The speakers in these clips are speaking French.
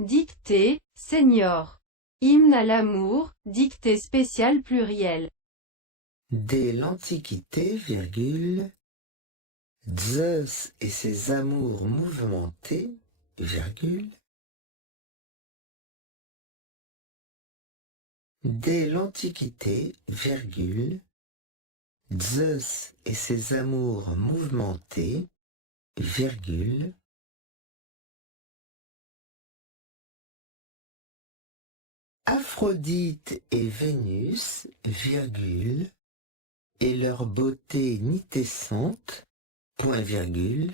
dictée, senior. Hymne à l'amour, dictée spéciale pluriel. Dès l'Antiquité, virgule, Zeus et ses amours mouvementés, virgule, dès l'Antiquité, virgule, Zeus et ses amours mouvementés, virgule, Aphrodite et Vénus, virgule, et leur beauté nitescente, point virgule,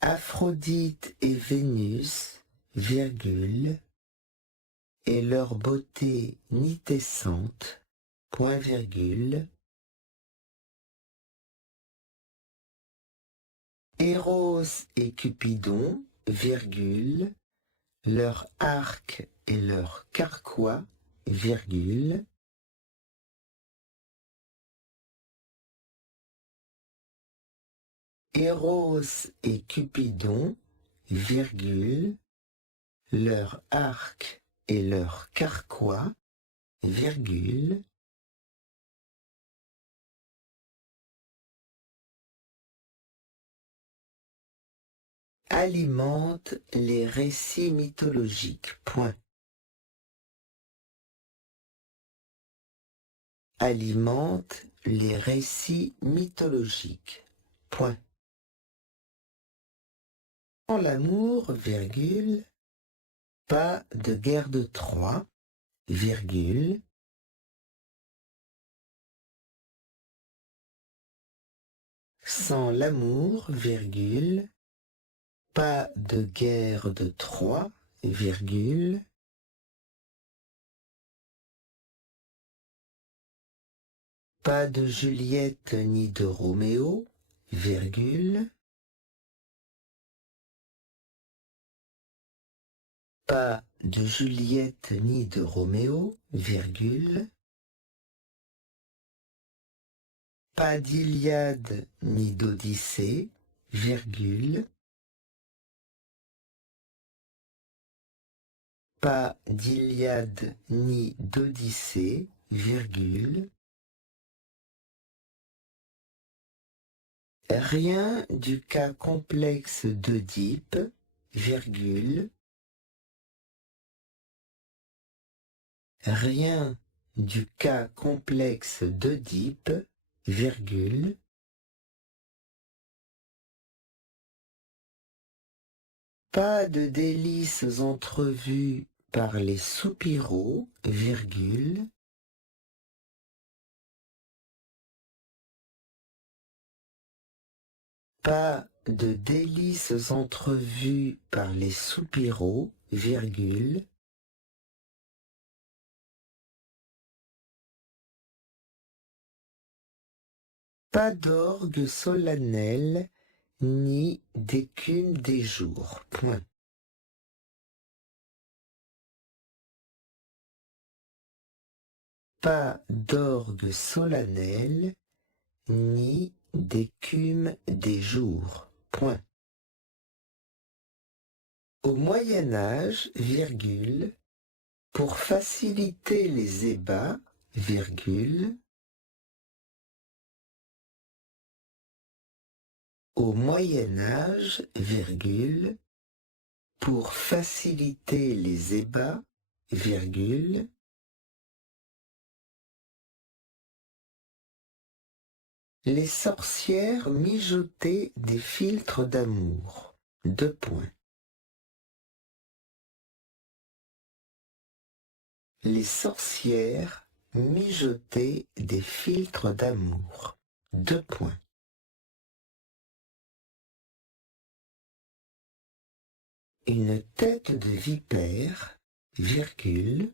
Aphrodite et Vénus, virgule, et leur beauté nitescente, point virgule, Eros et Cupidon, virgule, leur arc et leur carquois, virgule, Eros et Cupidon, virgule, leur arc et leur carquois, virgule, alimente les récits mythologiques. Point. Alimente les récits mythologiques. Point. Sans l'amour, virgule, pas de guerre de Troie, virgule, sans l'amour, virgule, pas de guerre de Troie, virgule, pas de Juliette ni de Roméo, virgule, pas de Juliette ni de Roméo, virgule, pas d'Iliade ni d'Odyssée, virgule, pas d'Iliade ni d'Odyssée, virgule, rien du cas complexe d'Oedipe, virgule, rien du cas complexe d'Oedipe, virgule, pas de délices entrevues par les soupiraux, virgule, pas de délices entrevues par les soupiraux, virgule, pas d'orgue solennel, ni d'écume des jours. Point. Pas d'orgue solennel, ni d'écume des jours. Point. Au Moyen Âge, virgule, pour faciliter les ébats, virgule, au Moyen Âge, virgule, pour faciliter les ébats, virgule, les sorcières mijotaient des philtres d'amour. Deux points. Les sorcières mijotaient des philtres d'amour. Deux points. Une tête de vipère, virgule,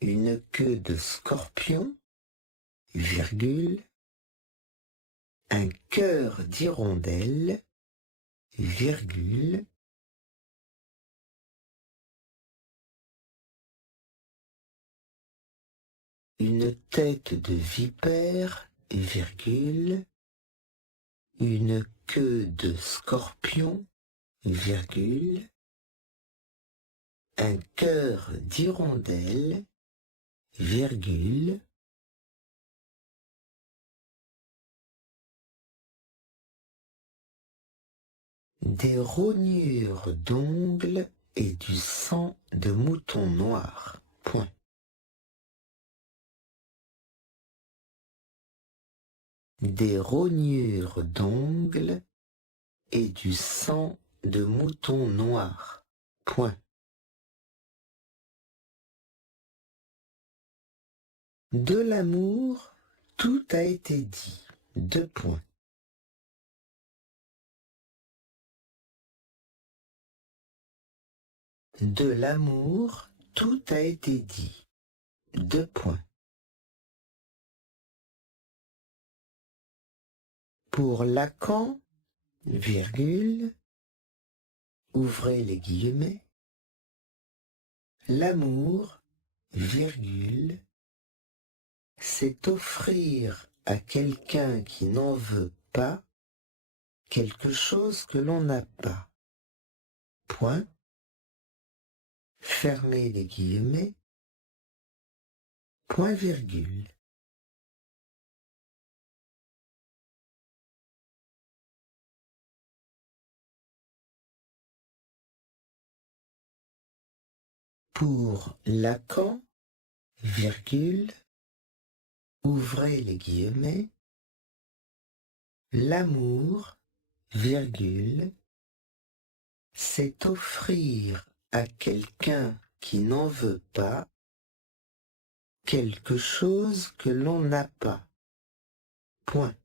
une queue de scorpion, virgule, un cœur d'hirondelle, virgule, une tête de vipère, virgule, une queue de scorpion, virgule, un cœur d'hirondelle, virgule, des rognures d'ongles et du sang de mouton noir. Point. Des rognures d'ongles et du sang de mouton noir. Point. De l'amour, tout a été dit. Deux points. De l'amour, tout a été dit. Deux points. Pour Lacan, virgule, ouvrez les guillemets, l'amour, virgule, c'est offrir à quelqu'un qui n'en veut pas quelque chose que l'on n'a pas. Point. Fermez les guillemets. Point virgule. Pour Lacan, virgule, ouvrez les guillemets, l'amour, virgule, c'est offrir à quelqu'un qui n'en veut pas quelque chose que l'on n'a pas. Point.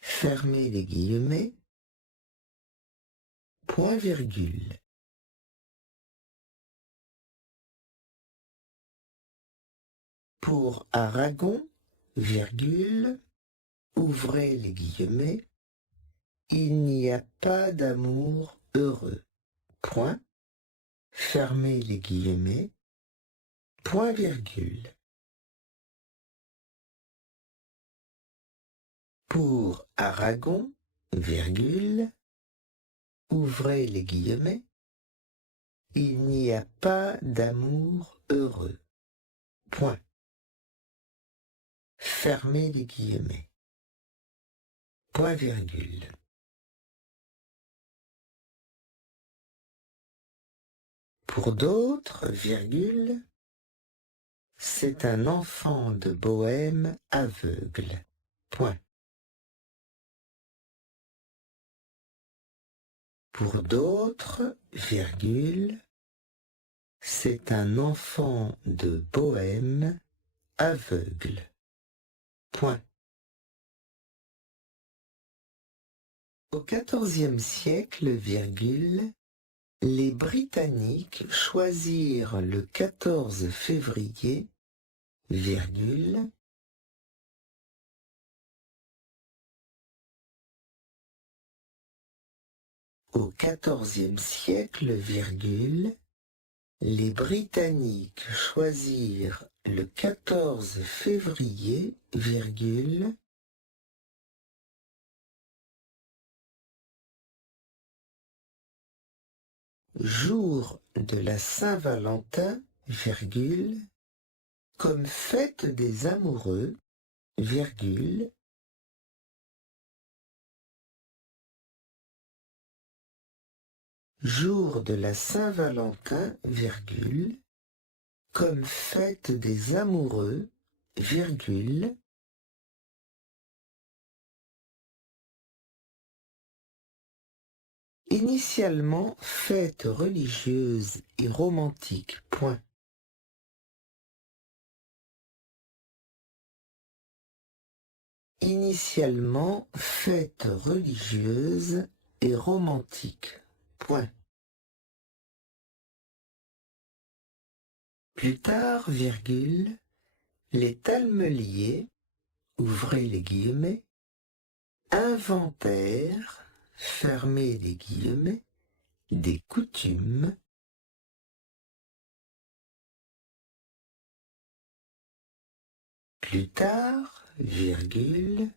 Fermez les guillemets. Point virgule. Pour Aragon, virgule, ouvrez les guillemets, il n'y a pas d'amour heureux. Point. Fermez les guillemets. Point virgule. Pour Aragon, virgule, ouvrez les guillemets, il n'y a pas d'amour heureux. Point. Fermez les guillemets. Point virgule. Pour d'autres, virgule, c'est un enfant de bohème aveugle. Point. Pour d'autres, virgule, c'est un enfant de bohème aveugle. Point. Au XIVe siècle, virgule, les Britanniques choisirent le 14 février, virgule, au XIVe siècle, virgule, les Britanniques choisirent le 14 février, virgule, jour de la Saint-Valentin, virgule, comme fête des amoureux, virgule, jour de la Saint-Valentin, virgule, comme fête des amoureux, virgule, initialement fête religieuse et romantique. Point. Initialement fête religieuse et romantique. Point. Plus tard, virgule, les Talmeliers, ouvrez les guillemets, inventèrent, fermez les guillemets, des coutumes, plus tard, virgule,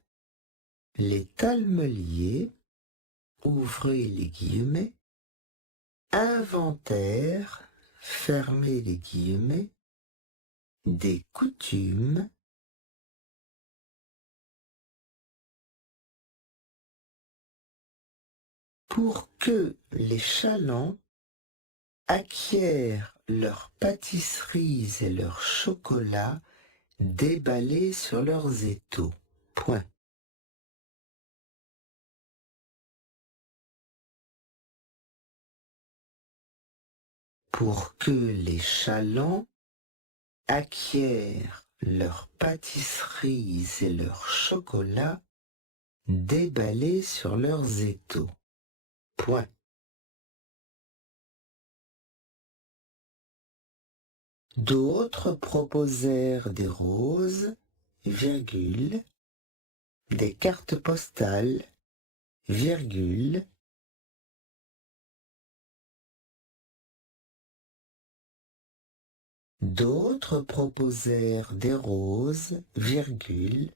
les talmeliers, ouvrez les guillemets, inventèrent, fermez les guillemets, des coutumes pour que les chalands acquièrent leurs pâtisseries et leurs chocolats déballés sur leurs étaux. Point. Pour que les chalands acquièrent leurs pâtisseries et leurs chocolats déballés sur leurs étaux. Point. D'autres proposèrent des roses, virgule, des cartes postales, virgule, d'autres proposèrent des roses, virgule,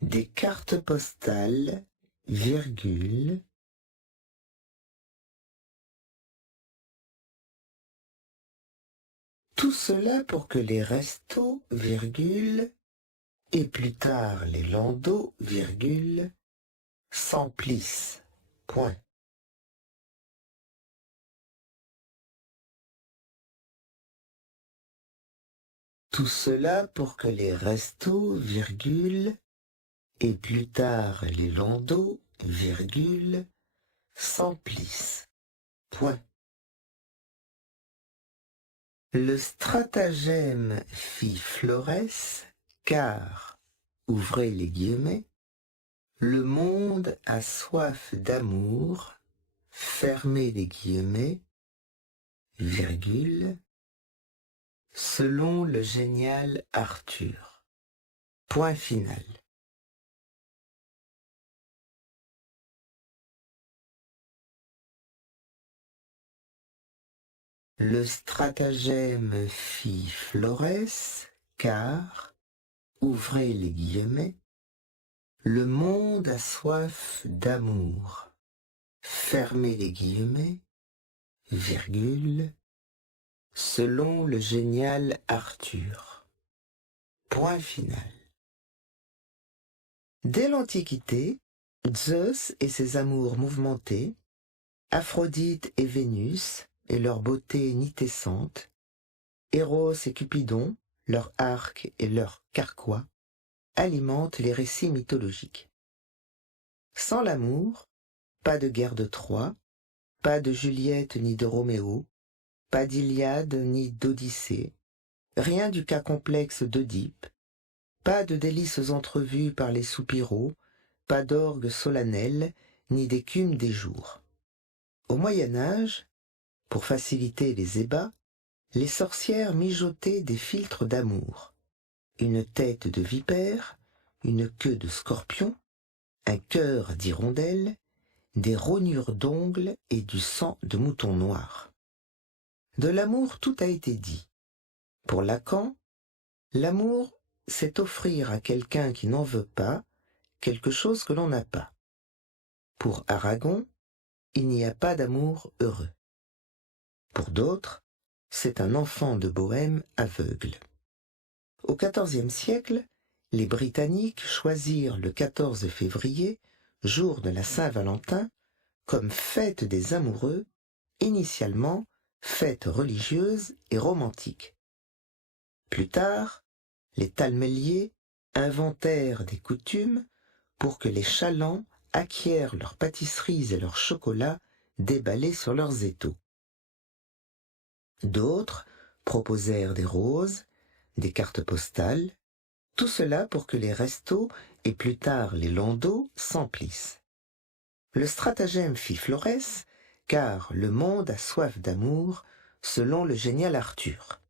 des cartes postales, virgule, tout cela pour que les restos, virgule, et plus tard les landaux, virgule, s'emplissent. Point. Tout cela pour que les restos, virgule, et plus tard les landaux, virgule, s'emplissent. Point. Le stratagème fit Florès, car, ouvrez les guillemets, le monde a soif d'amour, fermez les guillemets, virgule, selon le génial Arthur. Point final. Le stratagème fit Florès, car, ouvrez les guillemets, le monde a soif d'amour, fermez les guillemets, virgule, selon le génial Arthur. Point final. Dès l'Antiquité, Zeus et ses amours mouvementés, Aphrodite et Vénus et leur beauté nitescente, Éros et Cupidon, leur arc et leur carquois, alimentent les récits mythologiques. Sans l'amour, pas de guerre de Troie, pas de Juliette ni de Roméo, pas d'Iliade ni d'Odyssée, rien du cas complexe d'Œdipe, pas de délices entrevues par les soupiraux, pas d'orgue solennel, ni d'écume des jours. Au Moyen-Âge, pour faciliter les ébats, les sorcières mijotaient des philtres d'amour, une tête de vipère, une queue de scorpion, un cœur d'hirondelle, des rognures d'ongles et du sang de mouton noir. De l'amour, tout a été dit. Pour Lacan, l'amour, c'est offrir à quelqu'un qui n'en veut pas quelque chose que l'on n'a pas. Pour Aragon, il n'y a pas d'amour heureux. Pour d'autres, c'est un enfant de bohème aveugle. Au XIVe siècle, les Britanniques choisirent le 14 février, jour de la Saint-Valentin, comme fête des amoureux, initialement fête religieuse et romantique. Plus tard, les talmeliers inventèrent des coutumes pour que les chalands acquièrent leurs pâtisseries et leurs chocolats déballés sur leurs étaux. D'autres proposèrent des roses, des cartes postales, tout cela pour que les restos et plus tard les landaux s'emplissent. Le stratagème fit Florès, car le monde a soif d'amour, selon le génial Arthur.